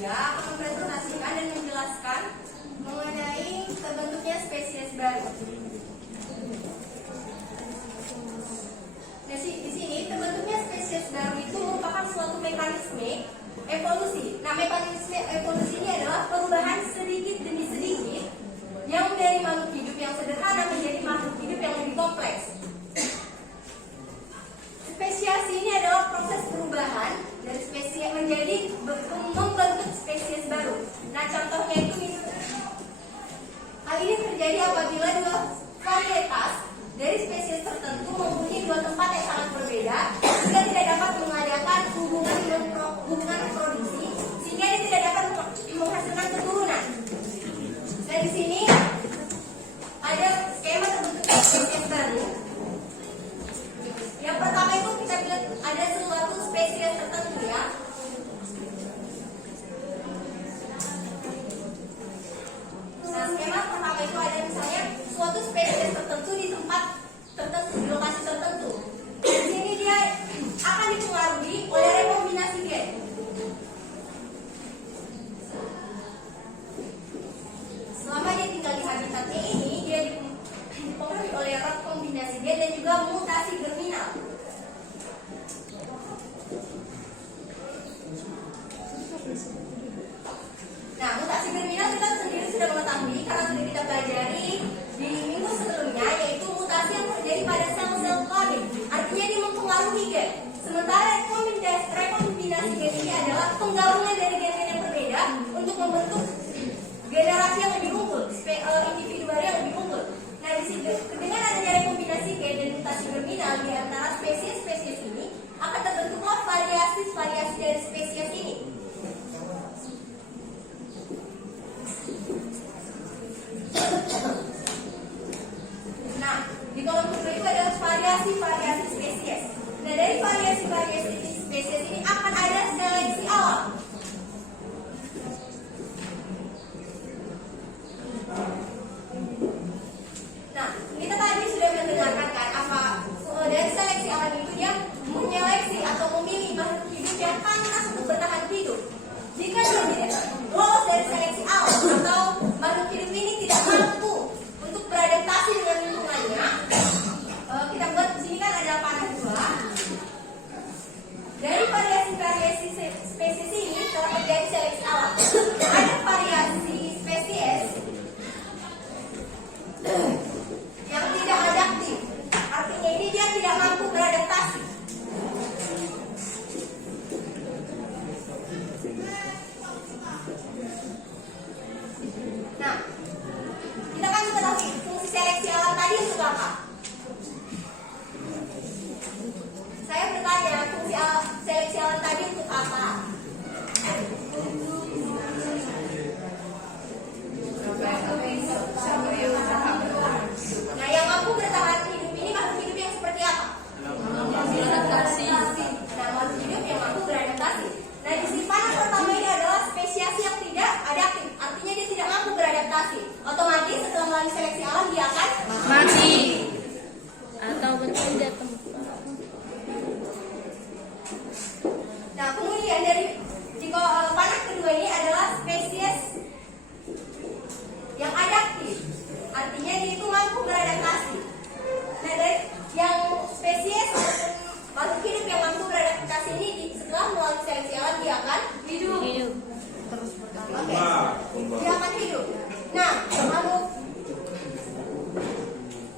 dia akan mempresentasikan dan menjelaskan mengenai terbentuknya spesies baru. Nah, di sini terbentuknya spesies baru itu merupakan suatu mekanisme evolusi. Nah, mekanisme evolusi ini adalah perubahan sedikit demi sedikit yang dari makhluk hidup yang sederhana menjadi makhluk hidup yang lebih kompleks. Spesiasi ini adalah proses perubahan dari spesies menjadi membentuk spesies baru. Nah, contohnya itu hal ini terjadi apabila dua varietas dari spesies tertentu mempunyai dua tempat yang sangat berbeda sehingga tidak dapat mengadakan hubungan reproduksi sehingga dia tidak dapat menghasilkan keturunan. Nah, di sini ada skema terbentuknya spesies baru. Yang pertama itu kita bilang ada suatu spesies tertentu ya. Nah, skema pertama itu ada misalnya suatu spesies tertentu di tempat tertentu, di lokasi tertentu. Di sini dia akan dipengaruhi oleh rekombinasi gen. Selama dia tinggal di habitatnya ini, dia dipengaruhi oleh rekombinasi gen dan juga mutasi germinal. Nah, mutasi germinal kita sendiri sudah mengetahui karena sudah kita pelajari di minggu sebelumnya, yaitu mutasi yang terjadi pada sel-sel kelamin. Artinya dia mempengaruhi gen. Sementara rekombinasi gen ini adalah penggabungan dari gen-gen yang berbeda untuk membentuk generasi yang lebih unggul, individu baru yang lebih unggul. Nah, di sini dengan adanya rekombinasi gen dan mutasi germinal di antara spesies-spesies ini akan terbentuklah variasi-variasi dari spesies ini. Nah, di kolom kedua itu ada variasi-variasi spesies. Nah, dari variasi-variasi spesies ini akan ada seleksi alam. Nah, kita tadi sudah mendengarkan kan apa dari seleksi alam itu dia menyeleksi atau memilih makhluk hidup yang pantas untuk bertahan hidup. Jika dia tidak lolos dari seleksi alam atau makhluk hidup ini tidak mampu untuk beradaptasi dengan lingkungannya, kita buat di sini kan ada panah dua. Dari variasi-variasi spesies ini telah terjadi seleksi alam. Nah, ada variasi spesies yang tidak adaptif, artinya ini dia tidak mampu beradaptasi. Nah, kita kan mengetahui fungsi seleksi alam tadi untuk apa? Saya bertanya, fungsi seleksi alam tadi untuk apa? Nah, yang mampu bertahan hidup ini makhluk hidup yang seperti apa? Beradaptasi. Nah, makhluk hidup yang mampu beradaptasi. Nah, di sini panah pertama ini adalah spesies yang tidak adaptif, artinya dia tidak mampu beradaptasi. Otomatis setelah melalui seleksi alam dia akan mati atau berpindah tempat. Nah, kemudian dari jika panah kedua ini adalah spesies yang adaptif, artinya dia itu mampu beradaptasi. Nah, dari yang spesies makhluk hidup yang mampu beradaptasi ini setelah melalui seleksi alam dia akan hidup. Oke, dia akan hidup. Nah,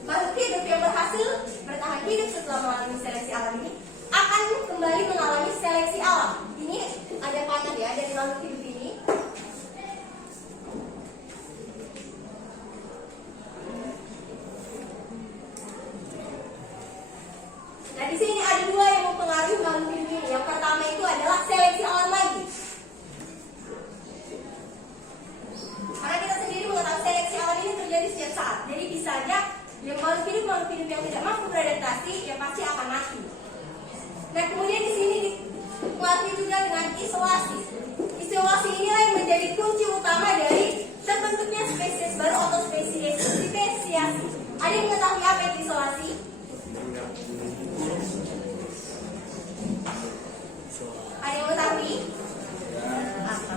makhluk hidup yang berhasil bertahan hidup setelah melalui seleksi alam ini akan kembali mengalami seleksi alam. Ini ada panah ya dari makhluk hidup ini. Nah, di sini ada dua yang mempengaruhi makhluk hidup ini. Yang pertama itu adalah seleksi alam lagi. Karena kita sendiri mengetahui seleksi alam ini terjadi setiap saat. Jadi bisa saja yang makhluk hidup yang tidak mampu beradaptasi ya pasti akan mati. Nah, kemudian di sini dipengaruhi juga dengan isolasi. Isolasi inilah yang menjadi kunci utama dari terbentuknya spesies baru atau spesiasi. Ada yang mengetahui apa itu isolasi? Ada yang mengetahui? Apa?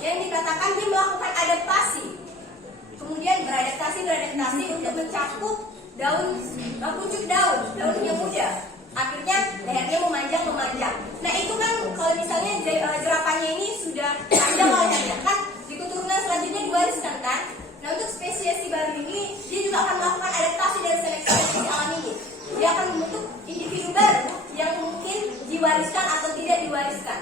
yang dikatakan dia melakukan adaptasi. Kemudian beradaptasi untuk mencakup pucuk daun yang muda. Akhirnya lehernya memanjang. Nah itu kan kalau misalnya jerapahnya ini sudah panjang lehernya kan, di keturunan selanjutnya diwariskan kan. Nah untuk spesies baru ini dia juga akan melakukan adaptasi dari seleksi alam ini. Dia akan membentuk individu baru yang mungkin diwariskan atau tidak diwariskan.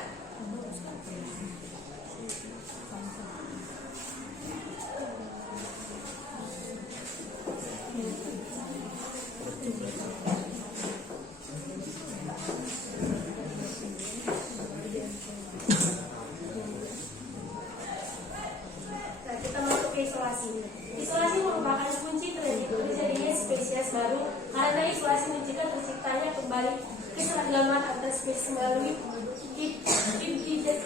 Isolasi merupakan kunci terjadinya spesies baru karena isolasi mencegah terciptanya kembali keseragaman antar spesies melalui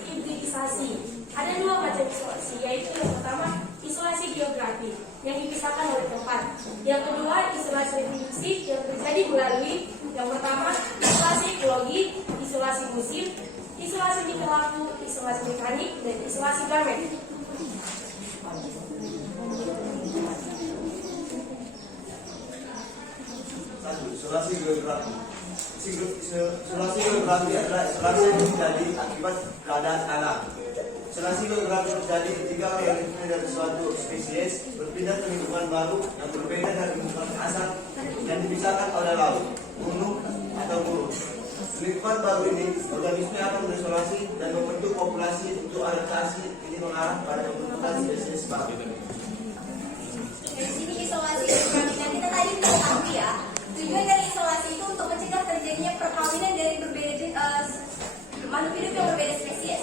hibridisasi. Ada dua macam isolasi, yaitu yang pertama isolasi geografi yang dipisahkan oleh tempat. Yang kedua isolasi reproduksi yang terjadi melalui yang pertama isolasi ekologi, isolasi musim, isolasi mikroaku, isolasi mekanik, dan isolasi gamet. Isolasi geografi. Isolasi geografi adalah isolasi yang terjadi akibat keadaan alam. Isolasi geografi terjadi ketika organisme dari suatu spesies berpindah ke lingkungan baru yang berbeda dari lingkungan asal yang dipisahkan oleh laut, gunung, atau gurun. Di lingkungan baru ini, organisme akan berisolasi dan membentuk populasi untuk adaptasi. Ini mengarah pada pembentukan spesies baru. Dari sini isolasi geografi yang kita tadi ketahui ya. Tujuan dari isolasi itu untuk mencegah terjadinya perkawinan dari makhluk hidup yang berbeda spesies.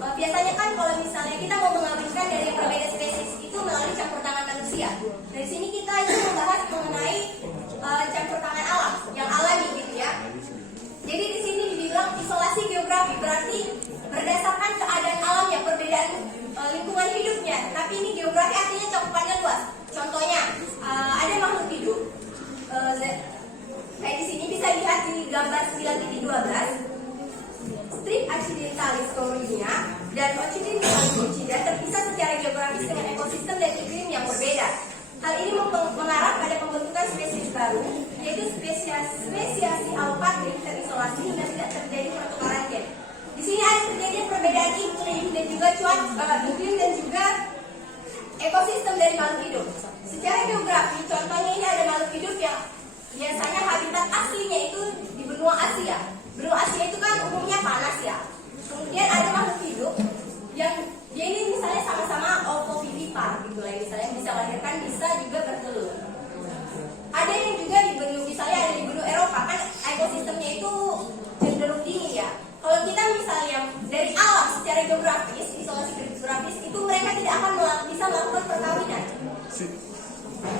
Biasanya kan kalau misalnya kita mau mengawinkan dari yang berbeda spesies itu melalui campur tangan manusia. Dari sini kita itu membahas mengenai campur tangan alam yang alami gitu ya. Jadi di sini dibilang isolasi geografi berarti berdasarkan keadaan alamnya, perbedaan lingkungan hidupnya. Tapi ini geografi artinya cakupannya luas. Contohnya ada makhluk hidup. Kayak di sini bisa lihat di gambar 9.12. Strip accidentalis Coronia dan Occidentalis Lucida terpisah secara geografis dengan ekosistem dan iklim yang berbeda. Hal ini mengarah pada pembentukan spesies baru, yaitu spesiasi alopatrik terisolasi hingga tidak terjadi pertukaran gen. Di sini ada terjadi perbedaan iklim dan juga iklim dan juga ekosistem dari makhluk hidup. Secara geografi, contohnya ini ada makhluk hidup yang biasanya habitat aslinya itu di benua Asia. Benua Asia itu kan umumnya panas ya. Kemudian ada makhluk hidup yang dia ini misalnya sama-sama ovovivipar gitu lah, misalnya bisa melahirkan, bisa juga bertelur. Ada yang juga di benua, misalnya ada di benua Eropa kan ekosistemnya itu cenderung dingin ya. Kalau kita misalnya dari alam secara geografis, isolasi geografis itu mereka tidak akan bisa melakukan perkawinan.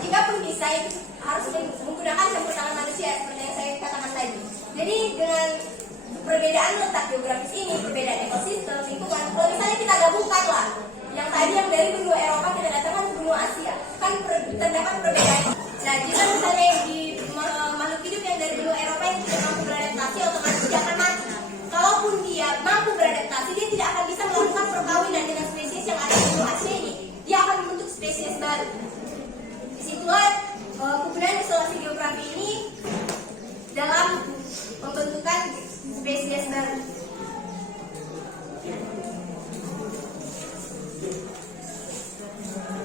Jikapun bisa, itu harus menggunakan campur tangan manusia seperti yang saya katakan tadi. Jadi dengan perbedaan letak geografis ini, perbedaan ekosistem, lingkungan, kalau misalnya kita gabungkan lah, yang tadi yang dari benua Eropa kita datangkan ke benua Asia, kan terdapat perbedaan. Nah, jika misalnya di makhluk hidup yang dari benua Eropa yang tidak mampu beradaptasi, otomatis dia akan mati. Kalaupun dia mampu beradaptasi, dia tidak akan bisa melakukan perkawinan dengan spesies yang ada di benua Asia ini. Dia akan membentuk spesies baru. Disitulah kegunaan isolasi geografi ini dalam pembentukan spesies baru.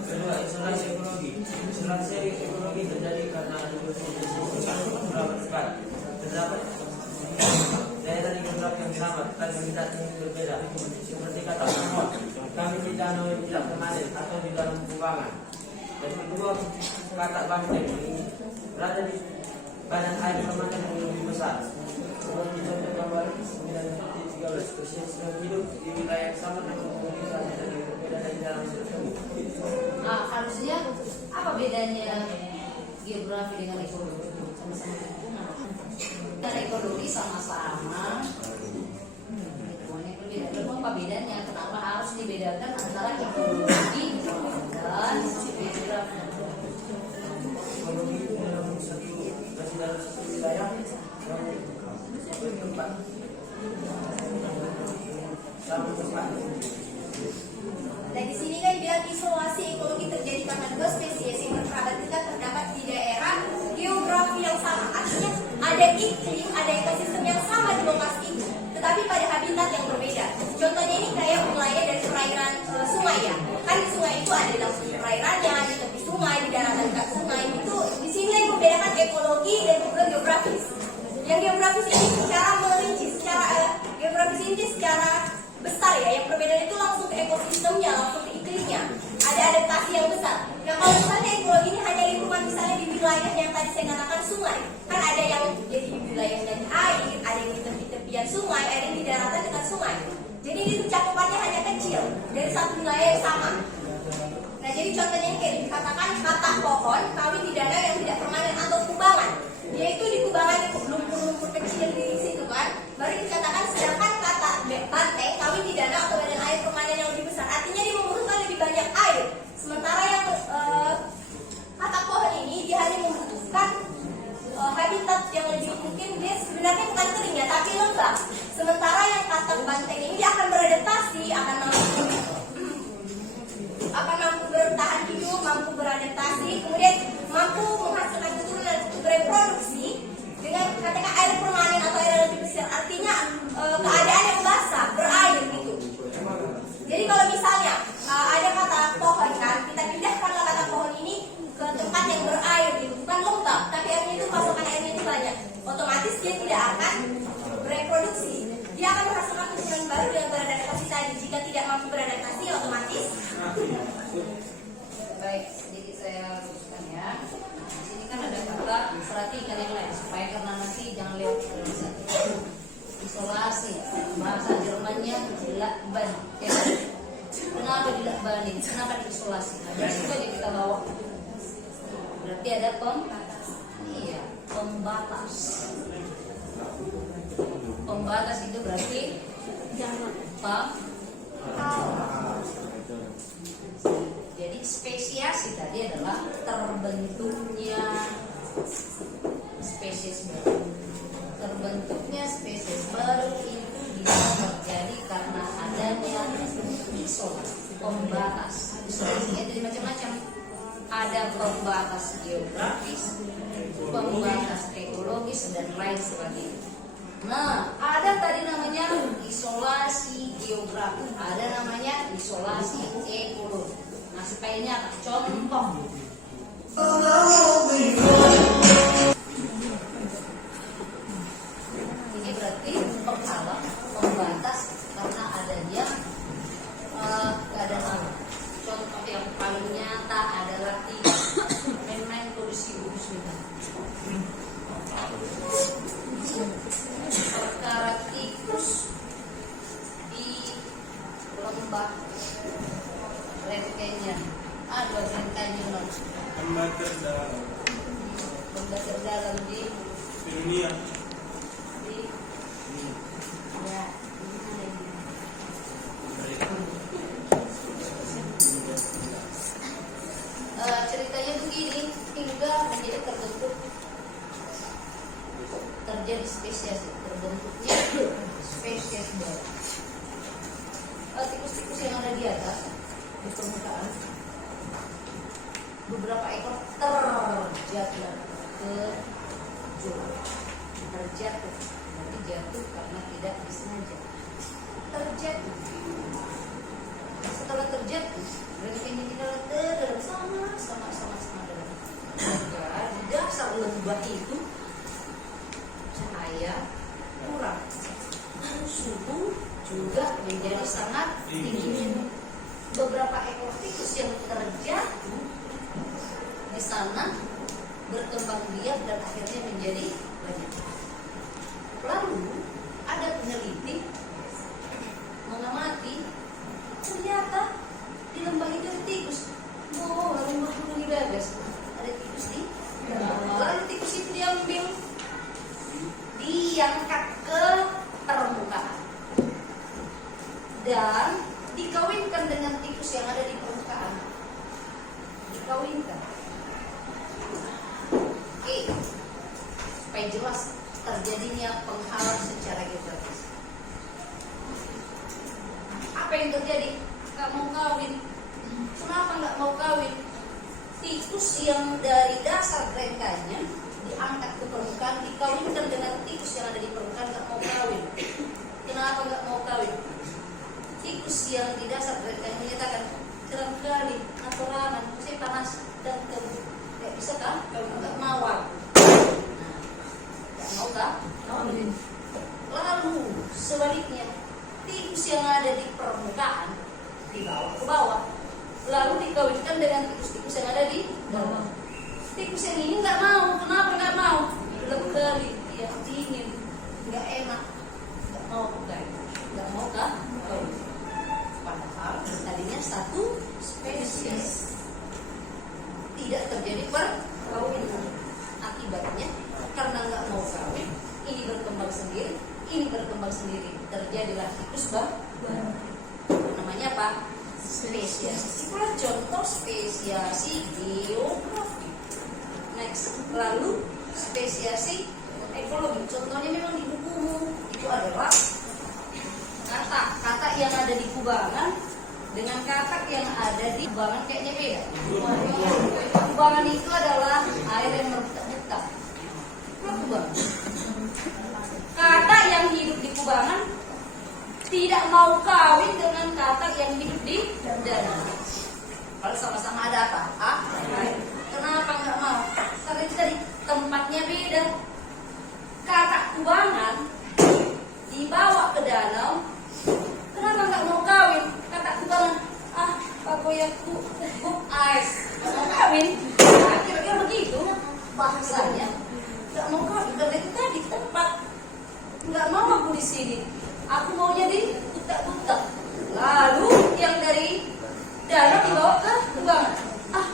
Kedua, isolasi ekologi. Isolasi ekologi terjadi karena ada beberapa tempat. Terdapat daerah di geografi yang sama, tapi habitatnya yang berbeda. Seperti kata semua, kami di danau yang tidak permanen atau di dalam kubangan. Dan kedua, kata banteng ini berada di badan air permanen yang lebih besar. Seperti contoh gambar 9.13, spesies yang hidup di wilayah yang sama namun memiliki habitat yang berbeda dari dalam tersebut. Nah, harusnya apa bedanya geografi dengan ekologi? Sama-sama lingkungan. Dan ekologi sama-sama lingkungannya berbeda. Lalu apa bedanya? Kenapa harus dibedakan antara ekologi dan geografi? Ekologi itu dalam satu wilayah yang tempat sama tempat sungai ya. Kan di sungai itu ada langsung perairannya, di tepi sungai, di daratan dekat sungai. Itu di sini yang membedakan ekologi dan juga geografis. Yang geografis ini secara merinci, geografis ini secara besar ya. Yang perbedaan itu langsung ke ekosistemnya, langsung ke iklimnya. Ada adaptasi yang besar. Nah kalau misalnya ekologi ini hanya lingkungan misalnya di wilayah yang tadi saya katakan sungai, kan ada yang jadi di wilayahnya di air, ada yang di tepi-tepian sungai, ada yang di daratan dekat sungai. Jadi itu cakupannya hanya kecil dari satu wilayah yang sama. Nah jadi contohnya ini kayak dikatakan kata pohon kawin di danau yang tidak permanen atau kubangan, yaitu di kubangan itu lumpur-lumpur kecil di situ kan. Baru dikatakan sedangkan kata banteng kawin di danau atau badan air permanen yang lebih besar, artinya dia membutuhkan lebih banyak air. Sementara yang kata pohon ini dia hanya membutuhkan habitat yang lebih mungkin dia sebenarnya bukan kering ya tapi lembab. Sementara yang kata banteng ini dia akan beradaptasi, akan mampu bertahan hidup, mampu beradaptasi, kemudian mampu menghasilkan keturunan untuk bereproduksi dengan katakan air permanen atau air yang lebih besar. Artinya keadaan yang basah, berair gitu. Jadi kalau misalnya ada kata pohon kan, kita pindahkanlah kata pohon ini ke tempat yang berair gitu, bukan lembab, tapi airnya itu pasokan airnya itu banyak. Otomatis dia tidak akan bereproduksi. Dia akan menghasilkan keturunan baru dengan beradaptasi tadi. Jika tidak mampu beradaptasi, otomatis. Baik, jadi saya luruskan ya. Di sini kan ada kata perhatikan yang lain supaya karena nanti jangan lewat tulisan. Isolasi, bahasa Jermannya dilakban. Kenapa dilakbanin? Kenapa diisolasi? Nah, dari situ aja kita bawa. Berarti ada pembatas. Pembatas itu berarti jadi spesiasi tadi adalah terbentuknya spesies baru. Terbentuknya spesies baru itu bisa terjadi karena adanya isolasi, pembatas. Isolasinya jadi macam-macam. Ada pembatas geografis, pembatas ekologis dan lain sebagainya. Nah, ada tadi namanya isolasi geografi, ada namanya isolasi ekologi. Nah, supaya nyata, contoh. Ini berarti penghalang, pembatas karena adanya keadaan alam. Contoh yang paling nyata adalah main-main kursi perkara tikus di lembah rengkenya. Ada rengkenya Lembah terdalam di dunia. ya, ceritanya begini, hingga menjadi terjadi spesies, terbentuknya spesies baru. Tikus-tikus yang ada di atas di permukaan, beberapa ekor terjatuh ke jurang. Terjatuh, berarti jatuh karena tidak disengaja. Terjatuh. Setelah terjatuh, rengkenya di dalam sama dalam. Maka di dasar lembah itu cahaya kurang, suhu juga menjadi sangat tinggi. Beberapa ekor tikus yang terjatuh di sana berkembang biak dan akhirnya menjadi banyak. Lalu ada peneliti mengamati, ternyata di lembah itu ada tikus. Oh, lembah ini bagus. Ada tikus di lalu tikus itu diambil, diangkat ke permukaan dan dikawinkan dengan tikus yang ada di permukaan. Dikawinkan. Oke, supaya jelas terjadinya penghalang secara geografis. Apa yang terjadi? Gak mau kawin. Kenapa nggak mau kawin? Tikus yang dari dasar rengkanya diangkat ke permukaan, dikawinkan dengan tikus yang ada di permukaan, nggak mau kawin. Kenapa nggak mau kawin? Tikus yang di dasar rengkanya menyatakan, dilakukan dengan tikus-tikus yang ada di dalam. Tikus yang ini nggak mau. Kenapa nggak mau? Lebih dia ingin, nggak enak, nggak mau guys, nggak mau kan? Padahal tadinya satu spesies tidak terjadi perkawinan. Akibatnya karena nggak mau kawin, ini berkembang sendiri, ini berkembang sendiri, terjadilah tikus baru. Namanya apa? Spesiasi. Itulah contoh spesiasi geografi. Next, lalu spesiasi ekologi. Contohnya memang di bukumu itu adalah kata yang ada di kubangan dengan kata yang ada di kubangan kayaknya beda. Kubangan itu adalah air yang berbutak-butak. Kubangan. Kata yang hidup di kubangan tidak mau kawin dengan kata yang hidup di danau. Kalau sama-sama ada apa? Air. Kenapa nggak mau? Karena itu tadi tempatnya beda. Kata kubangan dibawa ke danau. Kenapa nggak mau kawin? Kata kubangan, pagoyaku air. Mau kawin? Nah, kira-kira begitu bahasanya. Nggak mau kawin karena itu tadi tempat. Nggak mau aku di sini. Aku maunya di butak-butak. Lalu yang dari danau dibawa ke kubangan.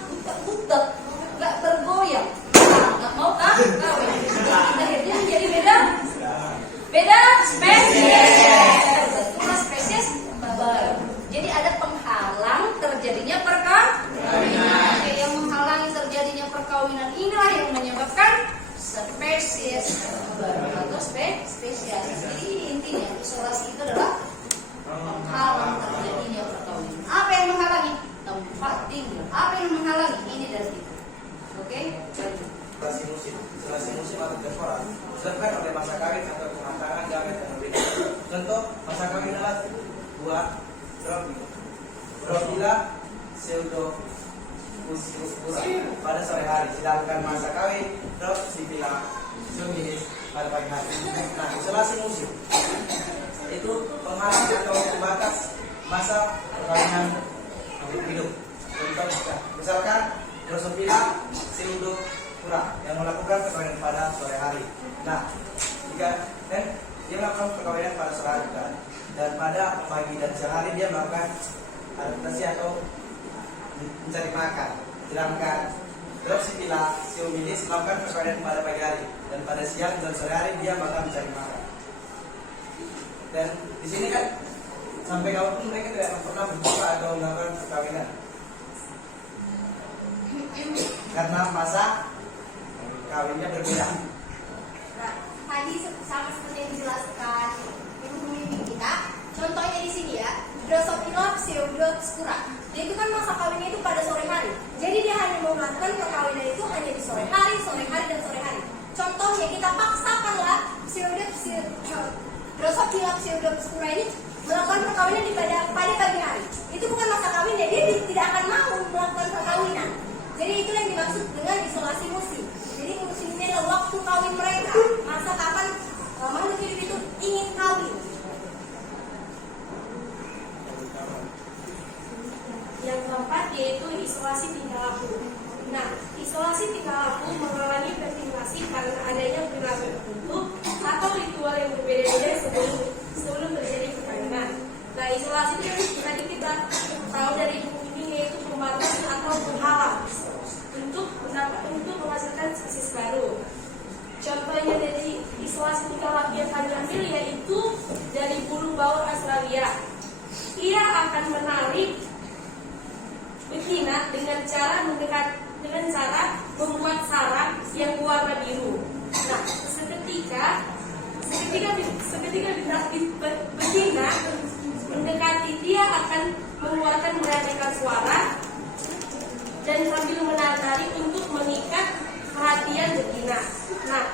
Butak-butak, nggak bergoyang. Nggak mau kan? Kawin. Akhirnya jadi beda spesies. Itulah spesies baru. Jadi ada penghalang terjadinya perkawinan. Yang menghalangi terjadinya perkawinan inilah yang menyebabkan spesies baru atau spesies. Jadi intinya isolasi itu adalah menghalang terjadinya perkawinan. Apa yang menghalangi? Tempat tinggal. Apa yang menghalangi? Ini dan itu. Oke? Lanjut. Isolasi musim atau temporal disebabkan oleh masa kawin atau pematangan gamet yang berbeda. Contoh masa kawin adalah buah Drofila pseudopuscura pada sore hari, sedangkan masa kawin Drofila pseudominis pada pagi hari. Nah, isolasi musim itu penghalang atau pembatas masa perkawinan hidup. Contoh misalkan Drosophila pseudopuscura yang melakukan perkawinan pada sore hari. Nah, jika dia melakukan perkawinan pada sore hari dan pada pagi dan siang hari dia melakukan adaptasi atau mencari makan. Sedangkan Drosophila pseudominis melakukan perkawinan pada pagi hari dan pada siang dan sore hari dia bakal mencari makan. Dan di sini kan sampai kapanpun mereka tidak pernah berjumpa atau melakukan perkawinan karena masa kawinnya berbeda. Nah, tadi sama seperti yang dijelaskan ibu pembimbing kita. Contohnya di sini ya, Drosophila pseudopuscura. Dia itu kan masa kawinnya itu pada sore hari. Jadi dia hanya mau melakukan perkawinan itu hanya di sore hari dan sore hari. Contohnya kita paksakanlah Drosophila pseudopuscura ini melakukan perkawinan pada pagi hari. Itu bukan masa kawinnya, dia tidak akan mau melakukan perkawinan. Jadi itu yang dimaksud dengan isolasi musim. Jadi musim ini adalah waktu kawin mereka, masa kapan makhluk hidup itu ingin kawin. Yang keempat yaitu isolasi tingkah laku. Nah, isolasi tingkah laku menghalangi fertilasi karena adanya perilaku tertentu atau ritual yang berbeda-beda sebelum terjadi perkawinan. Nah, isolasi itu tadi kita tahu dari buku ini yaitu pembatas atau penghalang untuk menghasilkan spesies baru. Contohnya dari isolasi tingkah laku yang kami ambil yaitu dari burung bawang Australia. Ia akan menarik betina dengan cara membuat sarang yang berwarna biru. Nah, seketika betina mendekati, dia akan mengeluarkan menghasilkan suara dan sambil menari untuk mengikat perhatian betina. Nah,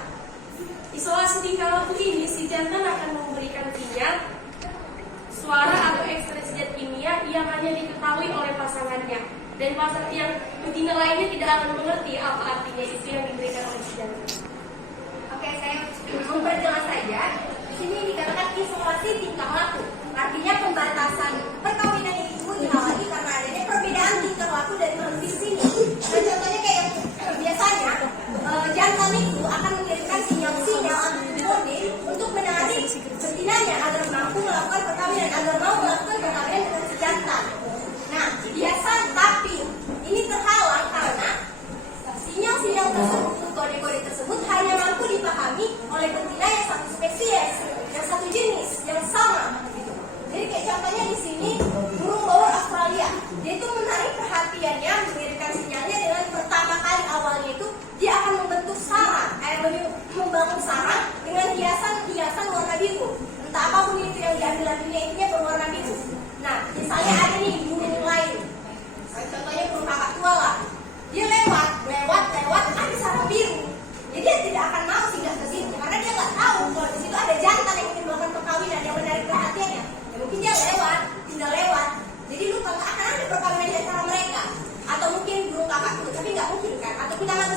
isolasi tingkah laku ini si jantan akan memberikan sinyal suara atau ekspresi zat kimia yang hanya diketahui oleh pasangannya, dan pasangan yang betina lainnya tidak akan mengerti apa artinya itu yang diberikan oleh si jantan. Oke, saya memperjelas saja. Di sini dikatakan isolasi tingkah laku. Artinya pembatasan perkawinan itu dihalangi karena adanya perbedaan tingkah laku dari manusia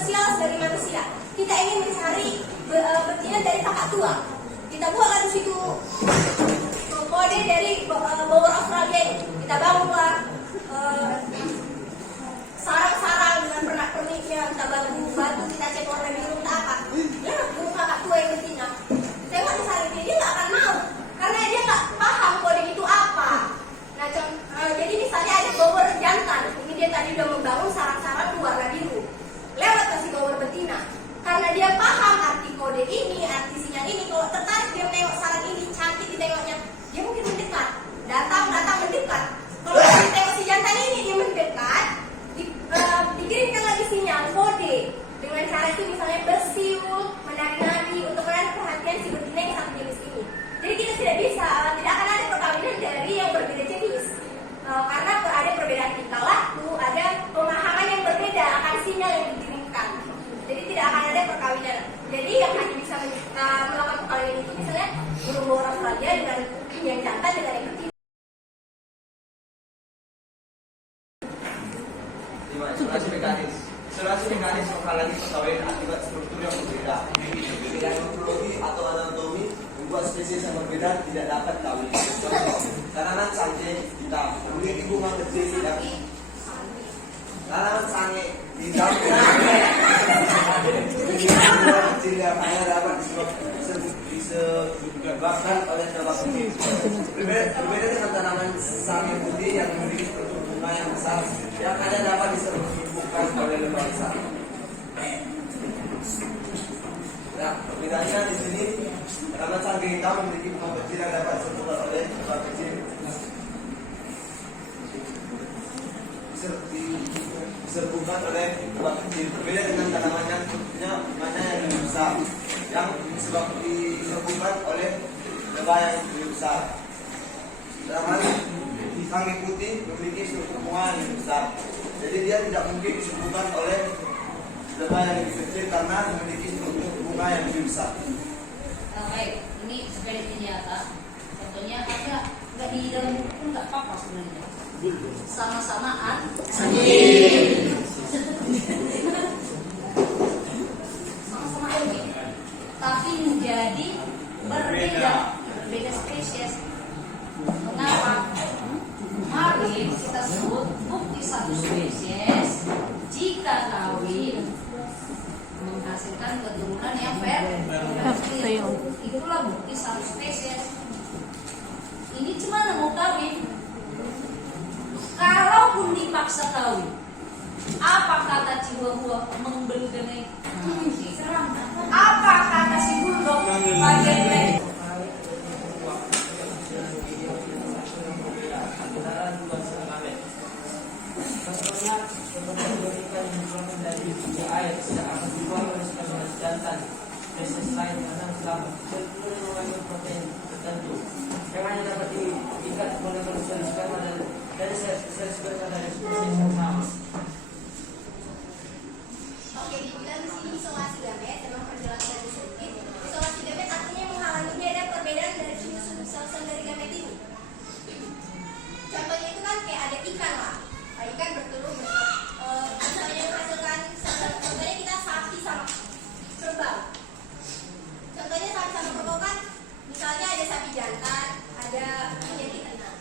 sosial sebagai manusia. Kita ingin mencari betina dari kakak tua. Kita buatlah di situ kode dari Bogor Australia. Kita bangunlah sarang-sarang dengan pernak-perniknya, kita batu, kita cek warna biru, kita apa? Ya, burung kakak tua yang betina. Tengok di sana dia nggak akan mau, karena dia nggak paham kode itu apa. Nah, jadi misalnya ada Bogor jantan, ini dia tadi udah membangun sarang-sarang warna biru. Lewat kasih Bogor betina, karena dia paham arti kode ini, arti sinyal ini. Kalau tertarik dia tengok sarang ini cantik ditengoknya, dia mungkin mendekat, datang mendekat. Kalau dia tengok si jantan ini dia mendekat, dikirimkan lagi sinyal kode dengan cara itu, misalnya bersiul, menari-nari untuk menarik perhatian si betina yang satu jenis ini. Jadi kita tidak akan ada perkawinan dari yang berbeda jenis, karena ada perbedaan tingkah laku, ada pemahaman yang berbeda akan sinyal yang dikirimkan. Jadi tidak akan ada perkawinan. Jadi yang hanya bisa melakukan perkawinan itu misalnya burung Australia dengan yang jantan dengan yang betina. Isolasi mekanis menghalangi perkawinan akibat struktur yang berbeda. Perbedaan morfologi atau anatomi membuat spesies yang berbeda tidak dapat kawin. Contoh, tanaman sange hitam memiliki bunga kecil yang tanaman sange hitam kecil yang hanya dapat disebabkan oleh sebab ini. Berbeda dengan tanaman sange putih yang memiliki struktur bunga yang besar yang hanya dapat disebabkan oleh lebah besar. Nah, perbedaannya di sini tanaman sange hitam memiliki bunga kecil yang dapat disebabkan oleh lebah kecil. Disebabkan oleh lebah kecil. Berbeda dengan tanaman yang punya mana yang lebih besar, yang disebabkan oleh lebah yang lebih besar. Tanaman sange putih memiliki struktur bunga yang lebih besar. Jadi dia tidak mungkin disebabkan oleh lebah yang lebih kecil karena memiliki struktur bunga yang lebih besar. Baik, ini sebagai nyata. Contohnya ada nggak di dalam buku pun nggak apa-apa sebenarnya. Sama-samaan. Sama-sama unik, tapi menjadi berbeda spesies. Mengapa? Mari kita sebut bukti satu spesies jika kawin menghasilkan keturunan yang fertil. Itulah bukti satu spesies. Ini cuma mau kawin. Kalaupun dipaksa kawin, apa kata Chihuahua membelgenai? Apa kata si bulldog bagian Contohnya, memberikan informasi dari air tidak akan dibuang oleh spesies jantan. Spesies lain karena selamat seluruh mengandung protein tertentu yang hanya dapat diikat menggunakan sel sperma dari sel sperma dari spesies yang sama. Oke, dibilang di sini isolasi gamet, dalam penjelasan sedikit. Isolasi gamet artinya menghalangi ada perbedaan dari sumber sel dari gamet ini. Contohnya itu kan kayak ada ikan lah. Ikan bertelur, misalnya menghasilkan, contohnya kita sapi sama kerbau. Contohnya sapi sama kerbau kan, misalnya ada sapi jantan, ada yang enam.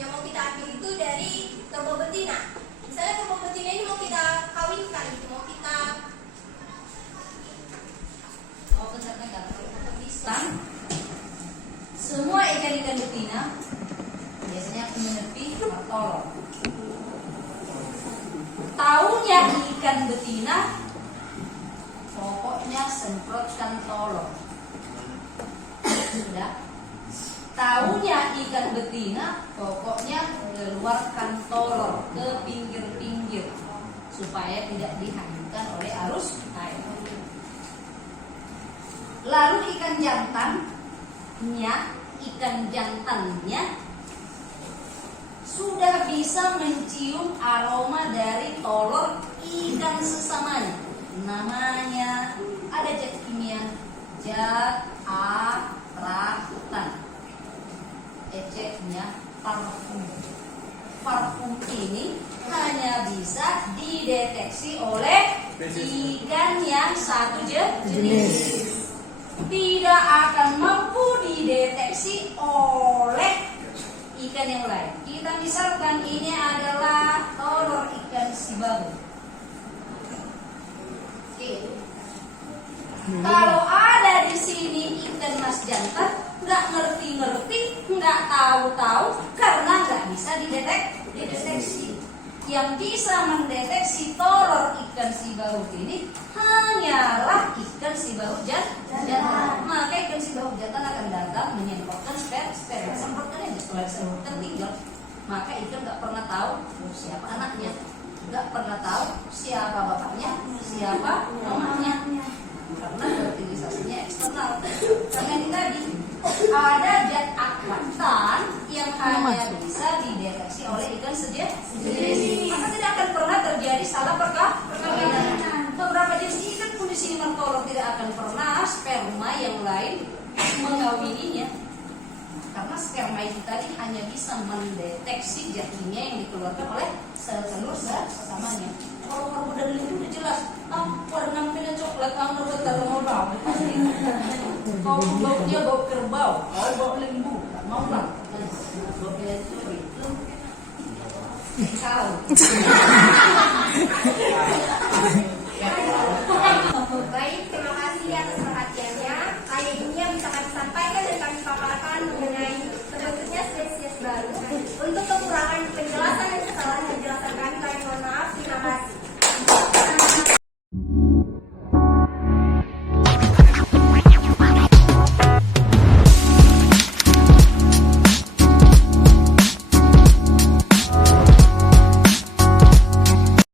Yang mau kita ambil itu dari kerbau betina. Misalnya kerbau betina ini mau kita kawinkan, mau kita semua ikan betina biasanya menepi bertolong. Taunya ikan betina, pokoknya semprotkan tolong. Sudah. Taunya ikan betina, pokoknya keluarkan tolong ke pinggir-pinggir supaya tidak dihanyutkan oleh arus air. Lalu ikan jantannya sudah bisa mencium aroma dari tolor ikan sesamanya. Namanya ada zat kimia atratan. Ejeknya parfum. Parfum ini hanya bisa dideteksi oleh ikan yang satu jenis tidak akan mampu dideteksi oleh ikan yang lain. Kita misalkan ini adalah telur ikan sibabu. Oke. Kalau ada di sini ikan mas jantan, nggak ngerti-ngerti, nggak tahu-tahu, karena nggak bisa dideteksi. Yang bisa mendeteksi telur ikan sibahu ini hanyalah ikan sibahu jantan. Maka ikan sibahu jantan akan datang menyemprotkan sperma. Semprotkan aja, setelah disemprotkan tinggal. Maka ikan nggak pernah tahu siapa anaknya, nggak pernah tahu siapa bapaknya, siapa mamanya, karena fertilisasinya eksternal. Karena ini tadi ada zat akvatan yang hanya bisa dideteksi oleh ikan sejenis, maka tidak akan pernah terjadi salah perkawinan. Beberapa jenis ikan pun di sini mentolok tidak akan pernah sperma yang lain mengawininya, karena sperma itu tadi hanya bisa mendeteksi zat kimia yang dikeluarkan oleh sel-sel sesamanya. Kalau karbo dan lembu udah jelas, warna merah coklat, nomor mau bau. Kau baunya bau kerbau, kau bau lembu, mau lah. Baunya itu kau.